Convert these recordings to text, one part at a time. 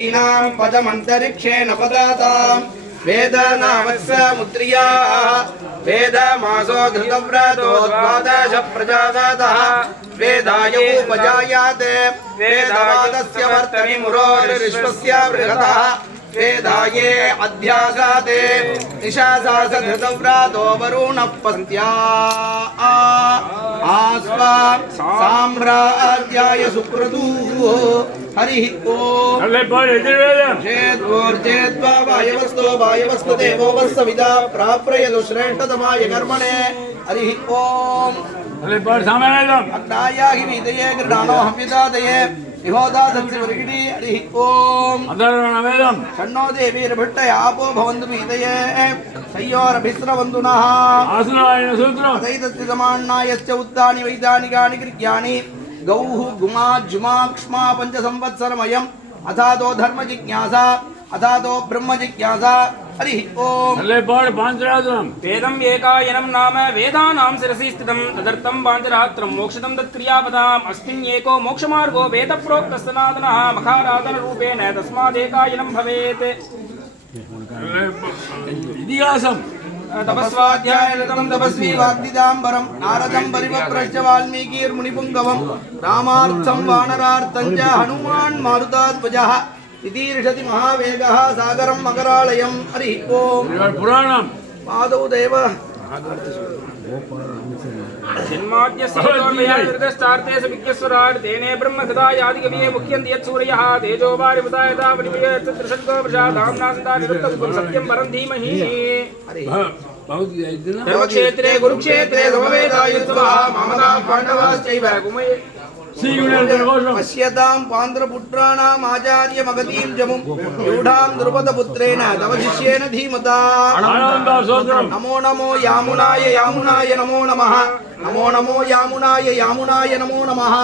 पदमन्तरिक्षेण पदातां वेदनावत्स मुद्रिया वेदमासो धृतव्रतो द्वादश प्रजातः वेदाय उपजायाते वेदवादस्य वर्तनि मुरोर्विश्वस्य बृहतः वेदाये अध्यासाते निशासास धृतव्रतो वरुणः पत्या आस्वा साम्राज्याय सुक्रतुः हरि ओम चेद्वोर्चेद्वा वायवस्तो देवो वस्सविदा प्राप्रयतु श्रेष्ठतमाय कर्मणे हरि ओम अग्नायाहि वीतये गृणानो हव्यदादये विहोदा दत्सिवर्गिणी हरि ओम षण्णो देवीर्भट्टय आपो भवन्तु वीतये सय्योरभिस्रवन्तु नः आसनायन सूत्रम् अदैतस्य समान्नायश्च उत्तानि वैदानिकानि कृत्यानि गौः गुमा जुमा क्ष्मा पंच संवत्सरमयम् अथातो धर्म जिज्ञासा अथातो ब्रह्म जिज्ञासा हरि ओम वेदम् एकायनं नाम वेदानां शिरसि स्थितं तदर्थं पाञ्चरात्रं मोक्षदं तत्क्रियापदाम् अस्मिन् एको मोक्षमार्गो वेदप्रोक्तसनातनः मखाराधनरूपेण तस्मादेकायनं भवेत् इतिहासम् तपस्वाध्यायलतं तपस्वी वाग्दिदाम्बरं नारदं परिवप्रश्च वाल्मीकिर्मुनिपुङ्गवं रामार्थं वानरार्थं च हनुमान् मारुताध्वजः तितीर्षति महावेगः सागरं मकरालयं हरि ओम पुराणं माधव देव जन्माद्यस्तार्थे सविज्ञस्वरार्तेने ब्रह्मकृतायादिकविये मुख्यन्ति यत्सूर्यः तेजोवारिमुदायता परिवयत्सदृशद्गो वृषाधाम्नासन्ता निरुक्तं सत्यं परं धीमहि धर्मक्षेत्रे कुरुक्षेत्रे समवेदायुत्सवः मामकाः पाण्डवाश्चैव गुमये पश्यतां पान्द्रपुत्राणाम् आचार्य मगतीं जमुं यूढां द्रुपदपुत्रेण तव शिष्येन धीमता नमो नमो यामुनाय यामुनाय नमो नमः नमो नमो यामुनाय यामुनाय नमो नमः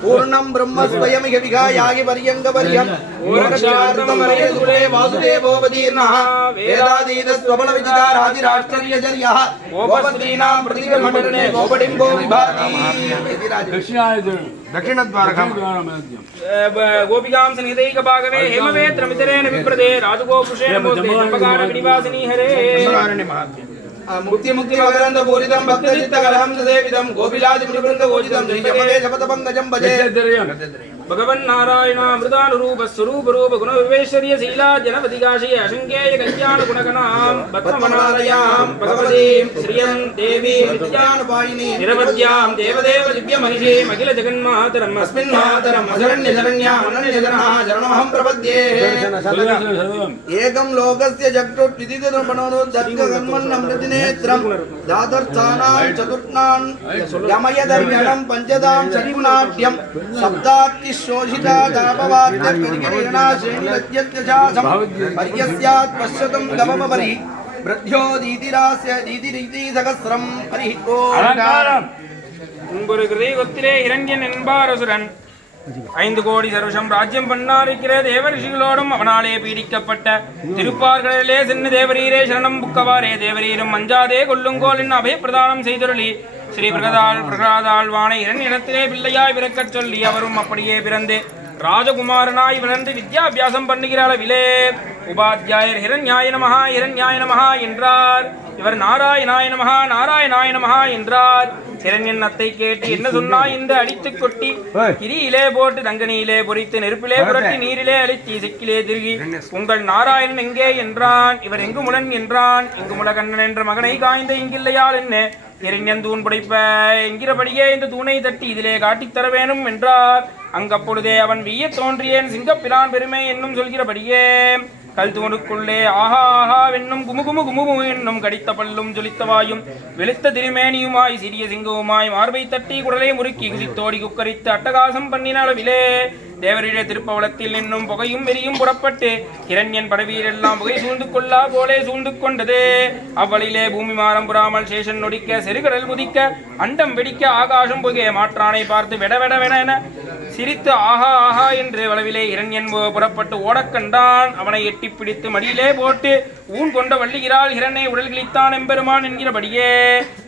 पूर्णं ब्रह्म स्वयमिह विघायागि पर्यङ्गपर्यं पूर्णक्षार्तमरे वासुदेवोऽवतीर्णः वेदाधीतस्वबलविजिताराजिराश्चर्यचर्यः गोपस्त्रीणां प्रतिगमने गोपडिम्बो विभाति दक्षिणद्वारकं गोपिकां सन्निधैकभागवे हेमवेत्रमितरेण विप्रदे राजगोपुषेण मोस्ते चम्पकारनिवासिनी हरे मुक्ति मुक्ति मकरंद पूरितं भक्तचित्तकलहं सेवितं गोपिलादि मुनिवृन्द गोजितं जयपदे शपथपङ्कजं भजे भगवन्नारायणामृतानुरूप स्वरूपरूप गुणविवेश्वर्य शीला जनपदिकाशी अशङ्केय कल्याण गुणगणां पद्मनालयां भगवतीं श्रियं देवीं विद्यानुपायिनीं निरवद्यां देवदेव दिव्यमहिषीम् अखिल जगन्मातरम् अस्मिन् मातरम् अशरण्यशरण्याम् अनन्यशरणः शरणमहं प्रपद्ये एकं लोकस्य जगत्विदितमनोदर्गकर्मन्नमृतिनेत्रं दादर्थानां चतुर्णान् यमयदर्यणं पञ्चदां शरीनाट्यं सप्ताक्ति शोषिता दापवाद्य परिगिरिणा श्रेणिरज्यत्यशासं पर्यस्यात् पश्यतं गमपरि वृद्ध्यो दीतिरास्य दीतिरीति सहस्रं हरि ओम உங்கள் கிருதை ஒத்திரே இரண்யன் என்பாரசுரன் 5 கோடி சர்வசம் ராஜ்யம் பண்ணாரிக்கிற தேவரிஷிகளோடும் அவனாலே பீடிக்கப்பட்ட திருப்பார்களிலே சென்று தேவரீரே சரணம் புக்கவாரே தேவரீரும் மஞ்சாதே கொல்லுங்கோல் என்ன அபயப்பிரதானம் செய்தொருளி ஸ்ரீ பிரகதாழ்வானை இரண்டிடத்திலே பிள்ளையாய் பிறக்கச் சொல்லி அவரும் அப்படியே பிறந்து ராஜகுமாரனாய் வளர்ந்து வித்யாபியாசம் பண்ணுகிற அளவிலே உபாத்தியாயர் ஹிரண்யாய நமஹா என்றார். இவர் நாராயணாய நமஹா நாராயணாய நமஹா என்றார். ஹிரண்யன் அத்தை கேட்டு என்ன சொன்னாய் என்று அடித்து கொட்டி கிரியிலே போட்டு தங்கனியிலே பொறித்து நெருப்பிலே புரட்டி நீரிலே அழித்தி சிக்கிலே திருகி உங்கள் நாராயணன் எங்கே என்றான். இவர் எங்குமுலன் என்றான். எங்குமுல கண்ணன் என்ற மகனை காய்ந்த இங்கில்லையால் என்ன ஹிரண்யன் தூண் புடைப்ப என்கிறபடியே இந்த தூணை தட்டி இதிலே காட்டித்தர வேணும் என்றார். அங்கப்பொழுதே அவன் வீய தோன்றியேன் சிங்கப்பிரான் பெருமை என்னும் சொல்கிறபடியே கல் தூணுக்குள்ளே ஆஹா ஆஹா வென்னும் குமுகுமு குமுகு என்னும் கடித்த பல்லும் ஜொலித்தவாயும் வெளுத்த திருமேனியுமாய் சிறிய சிங்கவுமாய் மார்பை தட்டி குடலை முறுக்கி குதித்தோடி குக்கரித்து அட்டகாசம் பண்ணின அளவிலே தேவரிட திருப்பவளத்தில் என்னும் புகையும் வெறியும் புறப்பட்டு ஹிரண்யன் படவீரெல்லாம் புகை சூழ்ந்து கொள்ளா போலே சூழ்ந்து கொண்டது. அவ்வளிலே பூமி மாறம் புறாமல் சேஷன் நொடிக்க செருகடல் குதிக்க அண்டம் வெடிக்க ஆகாசம் புகை மாற்றானை பார்த்து வெடவெடவென சிரித்து ஆஹா ஆஹா என்று வளவிலே இரண்யன் புறப்பட்டு ஓடக்கண்டான். அவனை எட்டி பிடித்து மடியிலே போட்டு ஊன் கொண்ட வள்ளிகிறாள் ஹிரண்ணை உடல் கிழித்தான் எம்பெருமான் என்கிறபடியே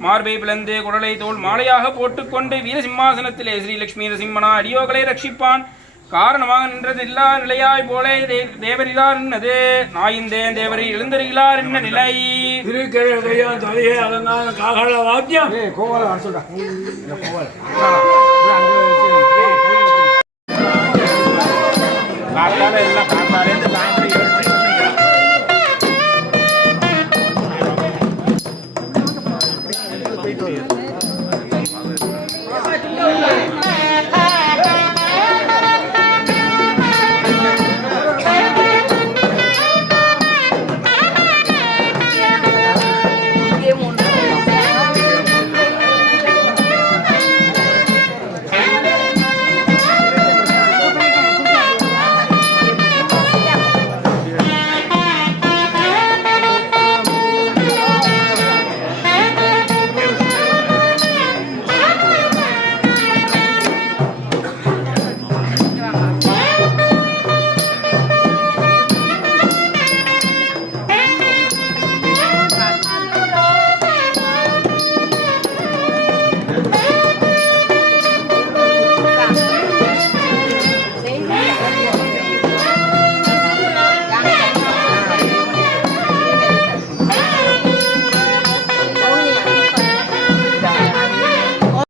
மார்பை பிளந்து குடலை தோல் மாலையாக போட்டுக்கொண்டு வீரசிம்மாசனத்திலே ஸ்ரீலட்சுமி நரசிம்மனா அடியோகளை ரட்சிப்பான். காரணமாக நின்றது இல்லா நிலையாய் போலே தேவரிலார் என்னது நாயிந்தேன் தேவரி எழுந்தருகிறார் என்ன நிலை திருக்கையா தலையே அலங்கார காகல வாத்தியம் எல்லாம்